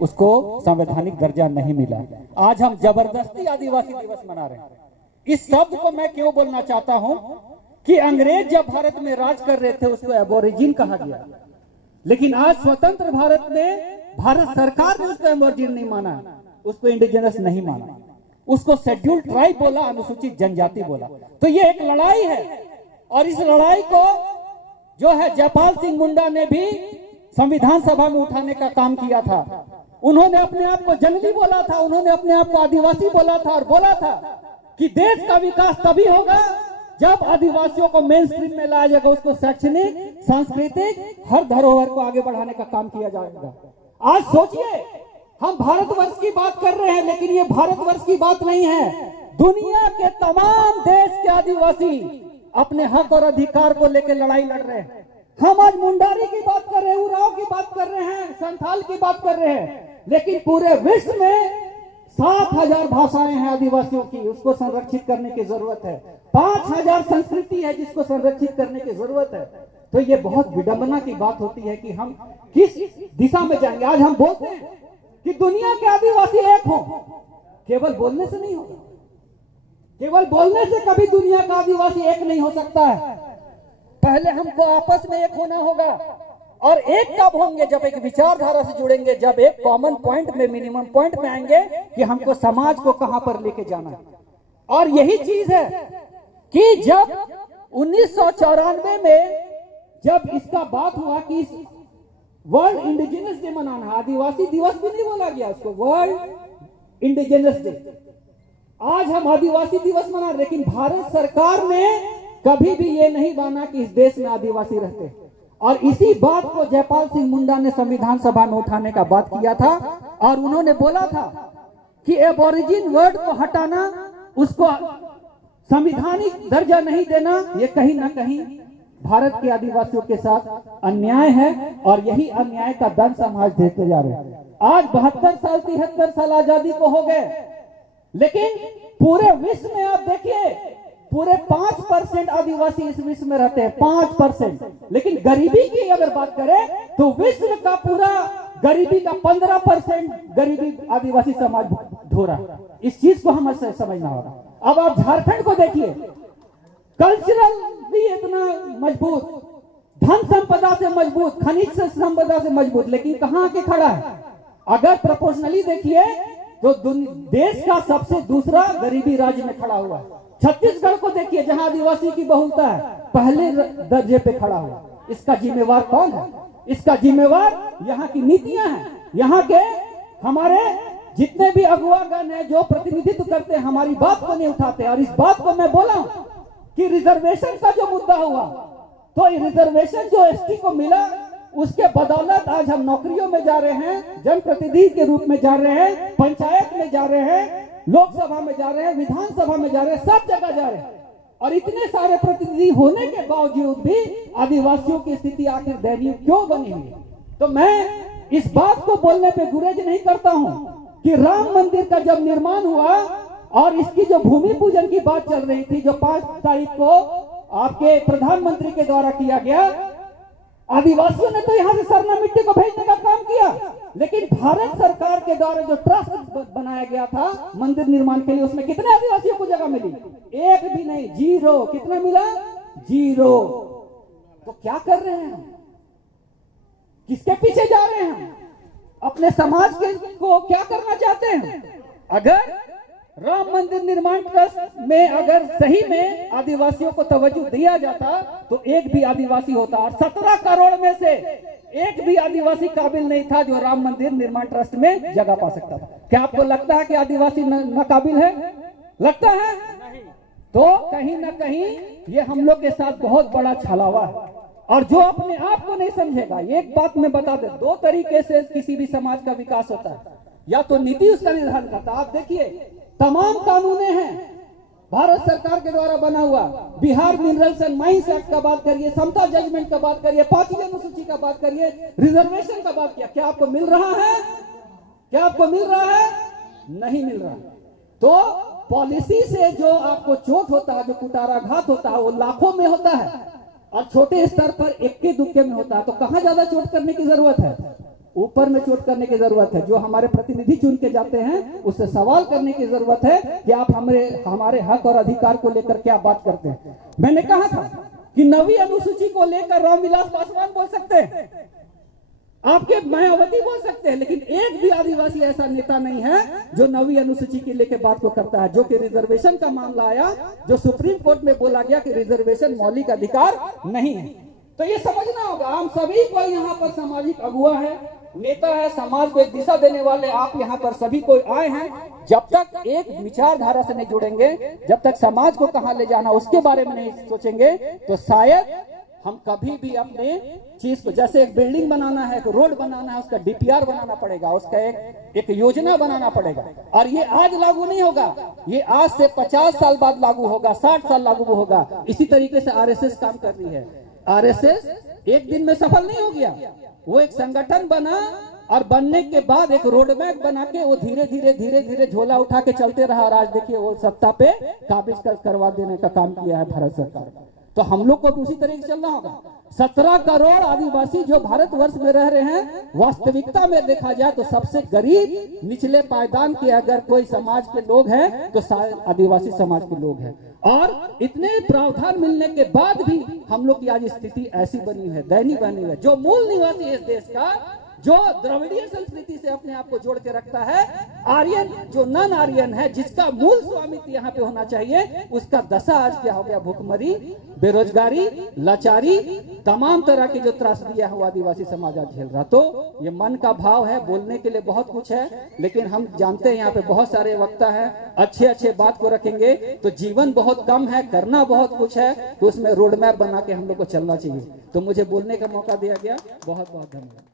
उसको संवैधानिक दर्जा नहीं मिला। आज हम जबरदस्ती आदिवासी दिवस मना रहे हैं। इस शब्द को मैं क्यों बोलना चाहता हूं कि अंग्रेज जब भारत में राज कर रहे थे उसको एबोरिजिन कहा गया, लेकिन आज स्वतंत्र भारत में भारत सरकार ने उसको एबोरिजिन नहीं माना, उसको इंडिजिनस नहीं माना, उसको शेड्यूल्ड ट्राइब बोला, अनुसूचित जनजाति बोला। तो ये एक लड़ाई है और इस लड़ाई को जो है जयपाल सिंह मुंडा ने भी संविधान सभा में उठाने का काम किया था। उन्होंने अपने आप को जंगली बोला था, उन्होंने अपने आप को आदिवासी बोला था और बोला था कि देश का विकास तभी होगा जब आदिवासियों को मेन स्ट्रीम में लाया जाएगा, उसको शैक्षणिक, सांस्कृतिक हर धरोहर को आगे बढ़ाने का काम किया जाएगा। आज सोचिए, हम भारतवर्ष की बात कर रहे हैं, लेकिन ये भारतवर्ष की बात नहीं है। दुनिया के तमाम देश के आदिवासी अपने हक और अधिकार को लेकर लड़ाई लड़ रहे हैं। हम आज मुंडारी की बात कर रहे हैं, उरांव की बात कर रहे हैं, संथाल की बात कर रहे हैं, लेकिन पूरे विश्व में 7,000 भाषाएं हैं आदिवासियों की, उसको संरक्षित करने की जरूरत है। 5,000 संस्कृति है जिसको संरक्षित करने की जरूरत है। तो ये बहुत विडंबना की बात होती है कि हम किस दिशा में जाएंगे। आज हम बोलते हैं कि दुनिया के आदिवासी एक हो, केवल बोलने से नहीं होगा, केवल बोलने से कभी दुनिया का आदिवासी एक नहीं हो सकता है। पहले हमको आपस में एक होना होगा, और एक कब होंगे? जब एक विचारधारा से जुड़ेंगे, जब एक कॉमन पॉइंट में, मिनिमम पॉइंट में आएंगे कि हमको समाज को कहां पर लेके जाना है। और यही चीज है कि जब 1994 में जब इसका बात हुआ कि वर्ल्ड इंडिजिनस डे मनाना, आदिवासी दिवस भी नहीं बोला गया उसको, वर्ल्ड इंडिजिनस डे। आज हम आदिवासी दिवस मना, लेकिन भारत सरकार ने कभी भी ये नहीं माना कि इस देश में आदिवासी रहते हैं। और इसी बात को जयपाल सिंह मुंडा ने संविधान सभा में उठाने का बात किया था और उन्होंने बोला था कि एबोरिजिन वर्ड को हटाना, उसको संवैधानिक दर्जा नहीं देना, ये कहीं ना कहीं भारत के आदिवासियों के साथ अन्याय है और यही अन्याय का दंड समाज देते जा रहे हैं। आज 72 साल 73 साल आजादी को हो गए, लेकिन पूरे विश्व में आप देखिए पूरे 5% आदिवासी इस विश्व में रहते हैं, 5%। लेकिन गरीबी की अगर बात करें तो विश्व का पूरा गरीबी का 15% गरीबी आदिवासी समाज ढो रहा है। इस चीज को हमें समझना होगा। अब आप झारखंड को देखिए, कल्चरल भी इतना मजबूत, धन संपदा से मजबूत, खनिज संपदा से मजबूत, लेकिन कहां आके खड़ा है? अगर प्रोपोर्शनली देखिए तो देश का सबसे दूसरा गरीबी राज्य में खड़ा हुआ है। छत्तीसगढ़ को देखिए, जहां आदिवासी की बहुलता है, पहले दर्जे पे खड़ा हुआ। इसका जिम्मेवार कौन है? इसका जिम्मेवार यहाँ की नीतियां हैं, यहाँ के हमारे जितने भी अगुवागण हैं जो प्रतिनिधित्व करते हैं, हमारी बात को नहीं उठाते। और इस बात को मैं बोला कि रिजर्वेशन का जो मुद्दा हुआ, तो रिजर्वेशन जो एसटी को मिला, उसके बदौलत आज हम नौकरियों में जा रहे हैं, जनप्रतिनिधि के रूप में जा रहे हैं, पंचायत में जा रहे हैं, लोकसभा में जा रहे हैं, विधानसभा में जा रहे हैं, सब जगह जा रहे हैं। और इतने सारे प्रतिनिधि होने के बावजूद भी आदिवासियों की स्थिति आखिर दयनीय क्यों बनी हुई? तो मैं इस बात को बोलने पे गुरेज नहीं करता हूं कि राम मंदिर का जब निर्माण हुआ और इसकी जो भूमि पूजन की बात चल रही थी, जो 5 तारीख को आपके प्रधानमंत्री के द्वारा किया गया, आदिवासियों ने तो यहां से सरना मिट्टी को भेजने का काम किया, लेकिन भारत सरकार के द्वारा जो ट्रस्ट बनाया गया था मंदिर निर्माण के लिए, उसमें कितने आदिवासियों को जगह मिली? एक भी नहीं, 0। कितना मिला? 0। तो क्या कर रहे हैं हम? किसके पीछे जा रहे हैं हम? अपने समाज के को क्या करना चाहते हैं? अगर राम मंदिर निर्माण ट्रस्ट में अगर सही में आदिवासियों को तवज्जो दिया जाता तो एक भी आदिवासी होता, और 17 करोड़ में से एक भी आदिवासी काबिल नहीं था जो राम मंदिर निर्माण ट्रस्ट में जगह पा सकता था। क्या आपको लगता है कि आदिवासी नाकाबिल है? लगता है? नहीं। तो कहीं ना कहीं ये हम लोग के साथ बहुत बड़ा छलावा है। और जो अपने आप को नहीं समझेगा, एक बात मैं बता दे, 2 तरीके से किसी भी समाज का विकास होता है। या तो नीति उसका निर्धारण करता है। आप देखिए, तमाम कानूने हैं भारत सरकार के द्वारा बना हुआ, Bihar minerals and mines act का बात करिए, समता जजमेंट का बात करिए, 5वीं अनुसूची का बात करिए, रिजर्वेशन का बात किया, क्या आपको मिल रहा है? क्या आपको मिल रहा है? नहीं मिल रहा। तो पॉलिसी से जो आपको चोट होता है, जो कुटाराघात होता है, वो लाखों में होता है और छोटे स्तर पर इक्के दुक्के में होता है। तो कहां ज्यादा चोट करने की जरूरत है? ऊपर में चोट करने की जरूरत है। जो हमारे प्रतिनिधि चुन के जाते हैं उससे सवाल करने की जरूरत है कि आप हमारे हक और अधिकार को लेकर क्या बात करते हैं। मैंने कहा था कि 9वीं अनुसूची को लेकर रामविलास पासवान बोल सकते हैं, आपके मायावती बोल सकते हैं, लेकिन एक भी आदिवासी ऐसा नेता नहीं है जो 9वीं अनुसूची के लेकर बात को करता है। जो कि रिजर्वेशन का मामला आया, जो सुप्रीम कोर्ट में बोला गया कि रिजर्वेशन मौलिक अधिकार नहीं है, तो ये समझना होगा। हम सभी को यहाँ पर सामाजिक अगुआ है, नेता है, समाज को एक दिशा देने वाले आप यहाँ पर सभी कोई आए हैं। जब तक एक विचारधारा से नहीं जुड़ेंगे, जब तक समाज को कहां ले जाना उसके बारे में नहीं सोचेंगे, तो शायद हम कभी भी अपने चीज को, जैसे एक बिल्डिंग बनाना है, एक रोड बनाना है, उसका डीपीआर बनाना पड़ेगा, उसका एक योजना बनाना पड़ेगा। और ये आज लागू नहीं होगा, ये आज से 50 साल बाद लागू होगा, 60 साल लागू होगा। इसी तरीके से आरएसएस काम कर रही है। आरएसएस एक दिन में सफल नहीं हो गया, वो एक संगठन बना और बनने के बाद एक रोड मैप बना के वो धीरे धीरे झोला उठा के चलते रहा। और आज देखिए वो सत्ता पे काबिज करवा देने का काम किया है भारत सरकार। तो हम लोग को उसी तरीके से चलना होगा। 17 करोड़ आदिवासी जो भारतवर्ष में रह रहे हैं, वास्तविकता में देखा जाए तो सबसे गरीब निचले पायदान के अगर कोई समाज के लोग हैं तो शायद आदिवासी समाज के लोग हैं। और इतने प्रावधान मिलने के बाद भी हम लोग की आज स्थिति ऐसी बनी है, दयनीय बनी है। जो मूल निवासी इस देश का, जो द्रविड़ीय संस्कृति से अपने आप को जोड़ के रखता है, आर्यन जो नॉन आर्यन है, जिसका मूल स्वामित्व यहाँ पे होना चाहिए, उसका दशा आज क्या हो गया? भूखमरी, बेरोजगारी, लाचारी, तमाम तरह की जो त्रासदियां है आदिवासी समाज आज झेल रहा। तो ये मन का भाव है, बोलने के लिए बहुत कुछ है, लेकिन हम जानते हैं यहाँ पे बहुत सारे वक्ता है, अच्छे बात को रखेंगे तो जीवन बहुत कम है, करना बहुत कुछ है, तो उसमें रोड मैप बना के हम लोग को चलना चाहिए। तो मुझे बोलने का मौका दिया गया, बहुत बहुत धन्यवाद।